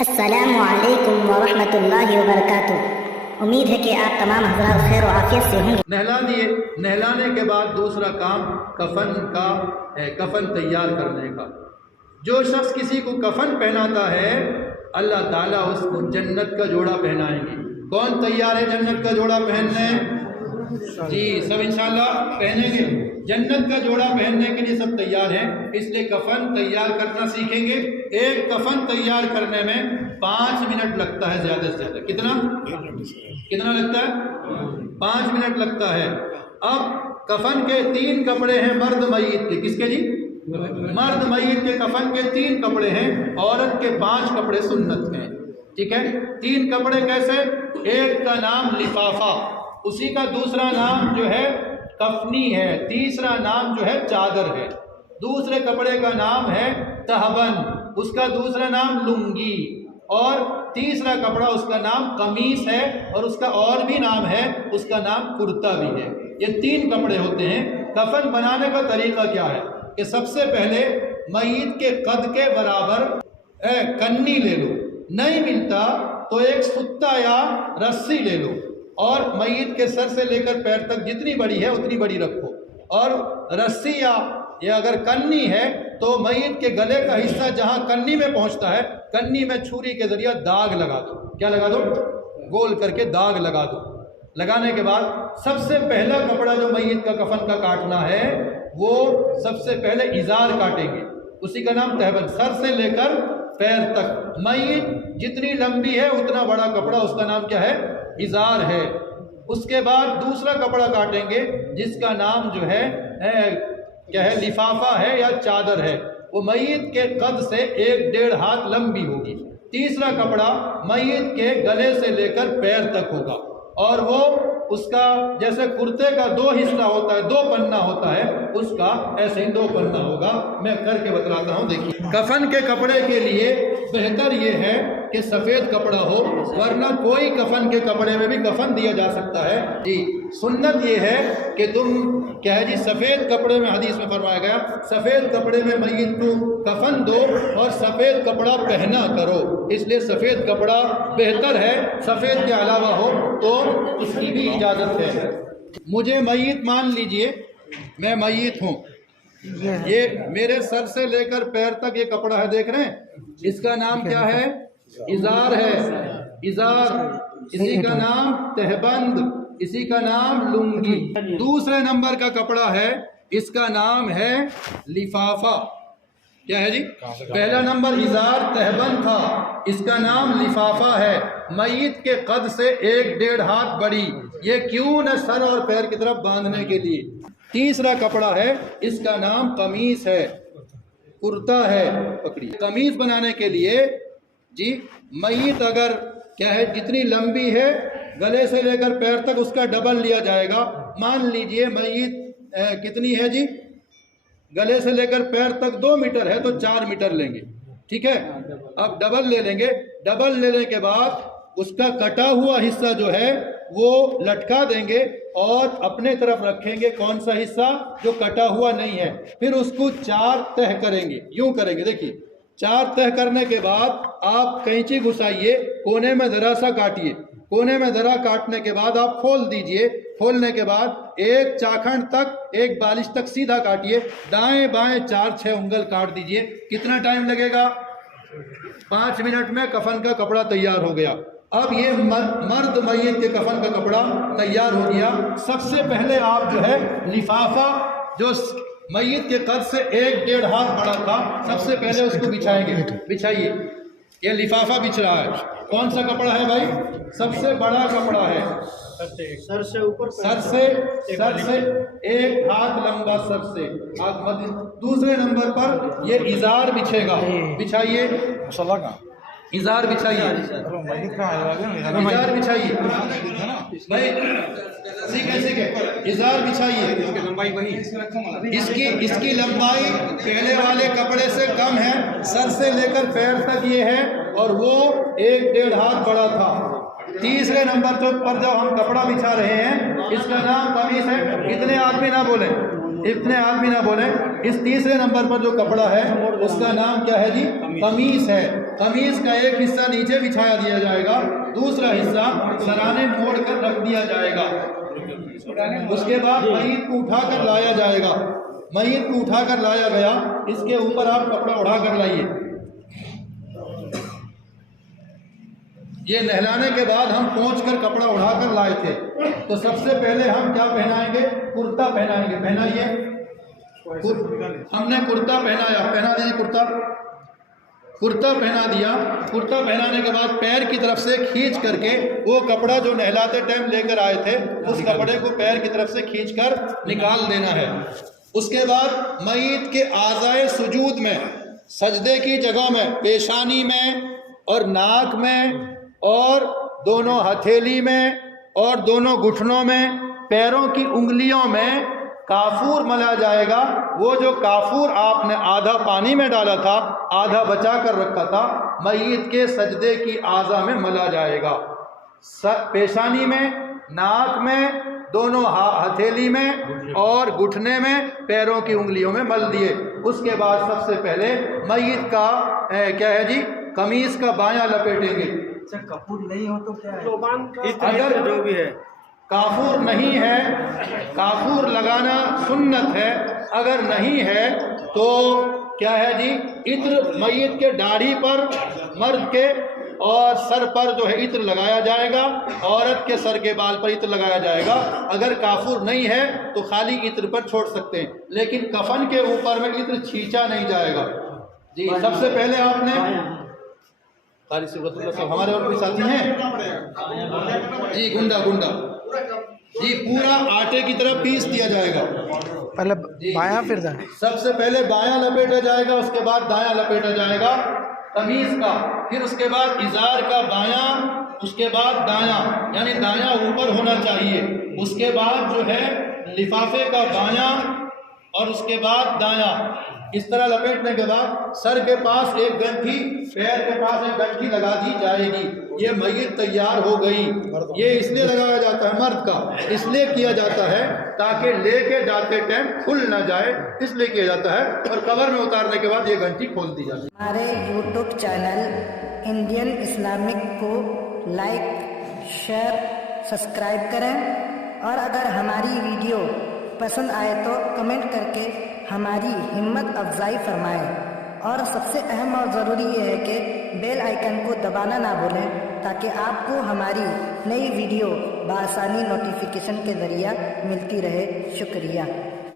السلام علیکم ورحمۃ اللہ وبرکاتہ۔ امید ہے کہ آپ تمام حضرات خیر و عافیت سے ہوں گے۔ نہلا دیے، نہلانے کے بعد دوسرا کام کفن تیار کرنے کا۔ جو شخص کسی کو کفن پہناتا ہے اللہ تعالیٰ اس کو جنت کا جوڑا پہنائیں گے۔ کون تیار ہے جنت کا جوڑا پہننے؟ جی سب انشاءاللہ پہنیں گے۔ جنت کا جوڑا پہننے کے لیے سب تیار ہیں، اس لیے کفن تیار کرنا سیکھیں گے۔ ایک کفن تیار کرنے میں 5 منٹ لگتا ہے زیادہ سے زیادہ۔ کتنا لگتا ہے؟ 5 منٹ لگتا ہے۔ اب کفن کے 3 کپڑے ہیں مرد میت کے۔ کس کے جی؟ مرد میت کے کفن کے 3 کپڑے ہیں، عورت کے 5 کپڑے سنت ہیں۔ ٹھیک ہے؟ 3 کپڑے کیسے؟ ایک کا نام لفافہ، اسی کا دوسرا نام جو ہے کفنی ہے، تیسرا نام جو ہے چادر ہے۔ دوسرے کپڑے کا نام ہے تہبند، اس کا دوسرا نام لنگی، اور تیسرا کپڑا اس کا نام قمیص ہے، اور اس کا اور بھی نام ہے، اس کا نام کرتا بھی ہے۔ یہ 3 کپڑے ہوتے ہیں۔ کفن بنانے کا طریقہ کیا ہے کہ سب سے پہلے میت کے قد کے برابر کنی لے لو، نہیں ملتا تو ایک ستا یا رسی لے لو، اور میت کے سر سے لے کر پیر تک جتنی بڑی ہے اتنی بڑی رکھو، اور رسی یا اگر کنی ہے تو میت کے گلے کا حصہ جہاں کنی میں پہنچتا ہے، کنی میں چھری کے ذریعہ داغ لگا دو۔ کیا لگا دو؟ گول کر کے داغ لگا دو۔ لگانے کے بعد سب سے پہلا کپڑا جو میت کا کفن کا کاٹنا ہے وہ سب سے پہلے ازار کاٹیں گے، اسی کا نام تہبند، سر سے لے کر پیر تک۔ میت جتنی لمبی ہے اتنا بڑا کپڑا، اس کا نام کیا ہے؟ ازار ہے۔ اس کے بعد دوسرا کپڑا کاٹیں گے جس کا نام جو ہے کیا ہے؟ لفافہ ہے یا چادر ہے، وہ میت کے قد سے 1.5 ہاتھ لمبی ہوگی۔ تیسرا کپڑا میت کے گلے سے لے کر پیر تک ہوگا، اور وہ اس کا جیسے کرتے کا 2 حصہ ہوتا ہے، 2 پنا ہوتا ہے، اس کا ایسے ہی 2 پنا ہوگا۔ میں کر کے بتلاتا ہوں، دیکھیے۔ کفن کے کپڑے کے لیے بہتر یہ ہے کہ سفید کپڑا ہو، ورنہ کوئی کفن کے کپڑے میں بھی کفن دیا جا سکتا ہے۔ جی سنت یہ ہے کہ تم کیا ہے جی سفید کپڑے میں، حدیث میں فرمایا گیا سفید کپڑے میں میت کو کفن دو اور سفید کپڑا پہنا کرو، اس لیے سفید کپڑا بہتر ہے۔ سفید کے علاوہ ہو تو اس کی بھی اجازت ہے۔ مجھے میت مان لیجئے، میں میت ہوں، یہ میرے سر سے لے کر پیر تک یہ کپڑا ہے، دیکھ رہے ہیں؟ اس کا نام کیا ہے؟ ازار ہے، ازار۔ اسی کا نام تہبند، اسی کا نام لنگی۔ دوسرے نمبر کا کپڑا ہے، اس کا نام ہے لفافہ۔ کیا ہے جی؟ پہلا نمبر ازار تہبند تھا، اس کا نام لفافہ ہے، میت کے قد سے 1.5 ہاتھ بڑی۔ یہ کیوں نہ سر اور پیر کی طرف باندھنے کے لیے۔ تیسرا کپڑا ہے، اس کا نام قمیص ہے، کرتا ہے۔ پکڑیے۔ قمیص بنانے کے لیے جی میت اگر کیا ہے جتنی لمبی ہے گلے سے لے کر پیر تک اس کا ڈبل لیا جائے گا۔ مان لیجئے میت کتنی ہے جی؟ گلے سے لے کر پیر تک 2 میٹر ہے تو 4 میٹر لیں گے، ٹھیک ہے؟ اب ڈبل لے لیں گے۔ ڈبل لینے کے بعد اس کا کٹا ہوا حصہ جو ہے وہ لٹکا دیں گے اور اپنے طرف رکھیں گے کون سا حصہ جو کٹا ہوا نہیں ہے، پھر اس کو 4 تہہ کریں گے، یوں کریں گے۔ دیکھیے 4 تہہ کرنے کے بعد آپ کینچی گھسائیے، کونے میں ذرا سا کاٹیے، کونے میں ذرا کاٹنے کے بعد آپ کھول دیجئے۔ کھولنے کے بعد ایک چاکھڑ تک، ایک بالش تک سیدھا کاٹیے، دائیں بائیں 4-6 انگل کاٹ دیجئے۔ کتنا ٹائم لگے گا؟ 5 منٹ میں کفن کا کپڑا تیار ہو گیا۔ اب یہ مرد میت کے کفن کا کپڑا تیار ہو گیا۔ سب سے پہلے آپ جو ہے لفافہ جو میت کے قد سے 1.5 ہاتھ بڑا تھا، سب سے پہلے اس کو بچھائیں گے۔ بچھائیے، یہ لفافہ بچھ رہا ہے۔ کون سا کپڑا ہے بھائی؟ سب سے بڑا کپڑا ہے، سر سے اوپر، سر سے 1 ہاتھ لمبا، سر سے ہاتھ۔ دوسرے نمبر پر یہ ازار بچھے گا۔ بچھائیے ازار، بچھائیے ازار، بچھائیے بھائی، سیکھے ازار بچھائیے۔ اس کی لمبائی پہلے والے کپڑے سے کم ہے، سر سے لے کر پیر تک یہ ہے، اور وہ 1.5 ہاتھ بڑا تھا۔ تیسرے نمبر پر جب ہم کپڑا بچھا رہے ہیں، اس کا نام قمیص ہے۔ اتنے آدمی نہ بولیں، اس تیسرے نمبر پر جو کپڑا ہے اس کا نام کیا ہے جی؟ قمیص ہے۔ قمیص کا ایک حصہ نیچے بچھایا دیا جائے گا، دوسرا حصہ سرانے موڑ کر رکھ دیا جائے گا۔ اس کے بعد میت کو اٹھا کر لایا جائے گا، میت کو اٹھا کر لایا گیا، اس کے اوپر آپ کپڑا اڑا کر لائیے۔ یہ نہلانے کے بعد ہم پہنچ کر کپڑا اڑا کر لائے تھے، تو سب سے پہلے ہم کیا پہنائیں گے؟ کرتا پہنائیں گے۔ پہنائیے، ہم نے کرتا پہنایا، پہنا دیجیے کرتا، کرتا پہنا دیا۔ کرتا پہنانے کے بعد پیر کی طرف سے کھینچ کر کے وہ کپڑا جو نہلاتے ٹائم لے کر آئے تھے اس کپڑے کو پیر کی طرف سے کھینچ کر نکال دینا ہے۔ اس کے بعد میت کے اعضائے سجود میں، سجدے کی جگہ میں، پیشانی میں اور ناک میں اور دونوں ہتھیلی میں اور دونوں گھٹنوں میں، پیروں کی انگلیوں میں کافور ملا جائے گا۔ وہ جو کافور آپ نے آدھا پانی میں ڈالا تھا، آدھا بچا کر رکھا تھا، میت کے سجدے کی اعضاء میں ملا جائے گا، پیشانی میں، ناک میں، دونوں ہتھیلی میں اور گھٹنے میں، پیروں کی انگلیوں میں مل دیے۔ اس کے بعد سب سے پہلے میت کا کیا ہے جی، قمیص کا بایاں لپیٹیں گے۔ کپور نہیں ہو تو کیا ہے؟ اگر جو بھی ہے کافور نہیں ہے، کافور لگانا سنت ہے، اگر نہیں ہے تو کیا ہے جی، عطر میت کے داڑھی پر، مرد کے اور سر پر جو ہے عطر لگایا جائے گا، عورت کے سر کے بال پر عطر لگایا جائے گا۔ اگر کافور نہیں ہے تو خالی عطر پر چھوڑ سکتے ہیں، لیکن کفن کے اوپر میں عطر چھینچا نہیں جائے گا۔ جی سب سے پہلے آپ نے قاری صبغت اللہ صاحب ہمارے اور کوئی ساتھی ہیں جی، گنڈا جی پورا آٹے کی طرح پیس دیا جائے گا۔ پہلے بایاں پھر دائیں، سب سے پہلے بایاں لپیٹا جائے گا، اس کے بعد دایاں لپیٹا جائے گا قمیص کا، پھر اس کے بعد ازار کا بایاں، اس کے بعد دایاں، یعنی دایاں اوپر ہونا چاہیے، اس کے بعد جو ہے لفافے کا بایاں اور اس کے بعد دایاں۔ اس طرح لپیٹنے کے بعد سر کے پاس ایک گنٹھی، پیر کے پاس ایک گنٹھی لگا دی جائے گی۔ یہ میت تیار ہو گئی۔ یہ اس لیے لگایا جاتا ہے، مرد کا اس لیے کیا جاتا ہے تاکہ لے کے جاتے ٹائم کھل نہ جائے، اس لیے کیا جاتا ہے، اور قبر میں اتارنے کے بعد یہ گھنٹی کھول دی جاتی ہے۔ ہمارے یوٹیوب چینل انڈین اسلامک کو لائک، شیئر، سبسکرائب کریں، اور اگر ہماری ویڈیو پسند آئے تو کمنٹ کر کے ہماری ہمت افزائی فرمائیں، اور سب سے اہم اور ضروری یہ ہے کہ بیل آئیکن کو دبانا نہ بھولیں تاکہ آپ کو ہماری نئی ویڈیو بآسانی نوٹیفیکیشن کے ذریعہ ملتی رہے۔ شکریہ۔